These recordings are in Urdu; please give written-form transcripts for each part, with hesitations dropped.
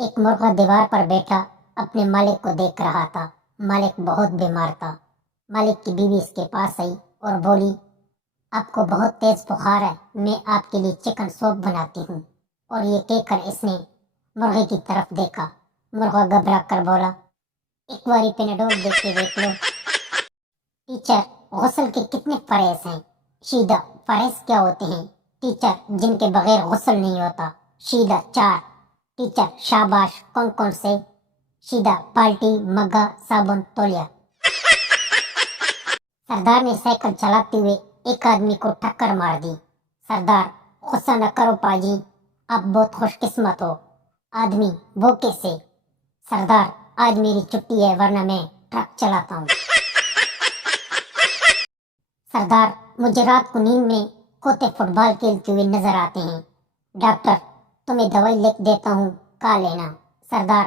ایک مرغہ دیوار پر بیٹھا اپنے مالک کو دیکھ رہا تھا۔ مالک بہت بیمار تھا۔ مالک کی بیوی اس کے پاس آئی اور بولی، آپ کو بہت تیز بخار ہے، میں آپ کے لیے چکن سوپ بناتی ہوں۔ اور یہ کہہ کر اس نے مرغے کی طرف دیکھا۔ مرغا گھبرا کر بولا، ایک باری پیناڈول دیکھ کے دیکھ لو۔ ٹیچر، غسل کے کتنے فرائض ہیں؟ شیدہ، فرائض کیا ہوتے ہیں؟ ٹیچر، جن کے بغیر غسل نہیں ہوتا۔ شیدہ، 4۔ ٹیچر، شاباش، کون کون سے؟ شیدہ، بالٹی، مگا، صابن، تولیہ۔ سردار نے سائیکل چلاتے ہوئے ایک آدمی کو ٹکر مار دی۔ سردار، غصہ نہ کرو پاجی، آپ بہت خوش قسمت ہو۔ آدمی، وہ کیسے؟ سردار، آج میری چھٹی ہے ورنہ میں ٹرک چلاتا ہوں۔ سردار، مجھے رات کو نیند میں کوتے فٹ بال کھیلتے ہوئے نظر آتے ہیں۔ ڈاکٹر، تمہیں دوائی لکھ دیتا ہوں، کھا لینا۔ سردار،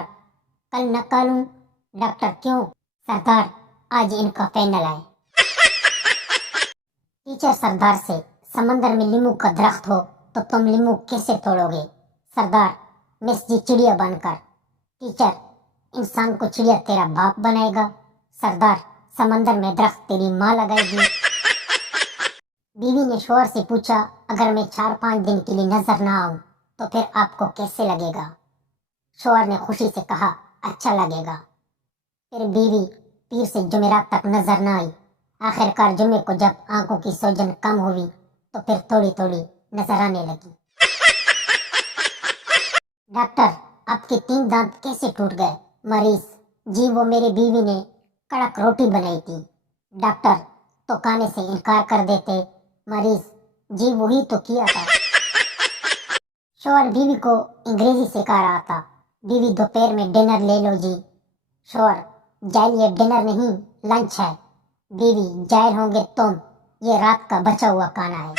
کل نہ کھا لوں؟ ڈاکٹر، کیوں؟ سردار، آج ان کا فائنل ہے۔ ٹیچر سردار سے، سمندر میں لیمو کا درخت ہو تو تم لیمو کیسے توڑو گے؟ سردار، مسجد چڑیا بن کر۔ ٹیچر، انسان کو چڑیا تیرا باپ بنائے گا؟ سردار، سمندر میں درخت تیری ماں لگائے گی۔ بیوی نے شوہر سے پوچھا، اگر میں 4-5 دن کے لیے نظر نہ آؤں تو پھر آپ کو کیسے لگے گا؟ شوہر نے خوشی سے کہا، اچھا لگے گا۔ پھر بیوی پیر سے جمعرات تک نظر نہ آئی۔ آخر کار جمعے کو جب آنکھوں کی سوجن کم ہوئی تو پھر تھوڑی تھوڑی نظر آنے لگی۔ ڈاکٹر، آپ کے 3 دانت کیسے ٹوٹ گئے؟ مریض، جی وہ میری بیوی نے کڑک روٹی بنائی تھی۔ ڈاکٹر، تو کھانے سے انکار کر دیتے۔ مریض، جی وہی تو کیا تھا۔ شوہر بیوی کو انگریزی سکھا رہا تھا۔ بیوی، دوپہر میں ڈنر لے لو جی۔ شوہر، جائل یہ ڈنر نہیں، لنچ ہے۔ بیوی، جائل ہوں گے تم، یہ رات کا بچا ہوا کھانا ہے۔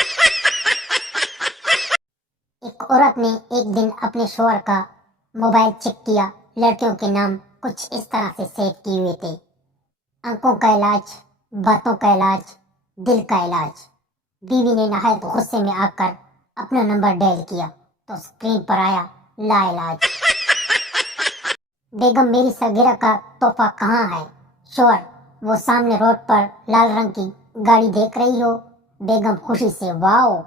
ایک عورت نے ایک دن اپنے شوہر کا موبائل چیک کیا۔ لڑکیوں کے نام کچھ اس طرح سے سیو کیے ہوئے تھے، آنکھوں کا علاج، باتوں کا علاج، دل کا علاج۔ بیوی نے نہایت غصے میں آ کر اپنا نمبر ڈائل کیا تو اسکرین پر آیا، لا علاج۔ بیگم، میری سالگرہ کا تحفہ کہاں ہے؟ شوہر، وہ سامنے روڈ پر لال رنگ کی گاڑی دیکھ رہی ہو؟ بیگم خوشی سے، واؤ۔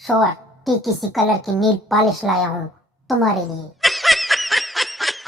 شوہر، ٹھیک اسی کلر کی نیل پالش لایا ہوں تمہارے لیے۔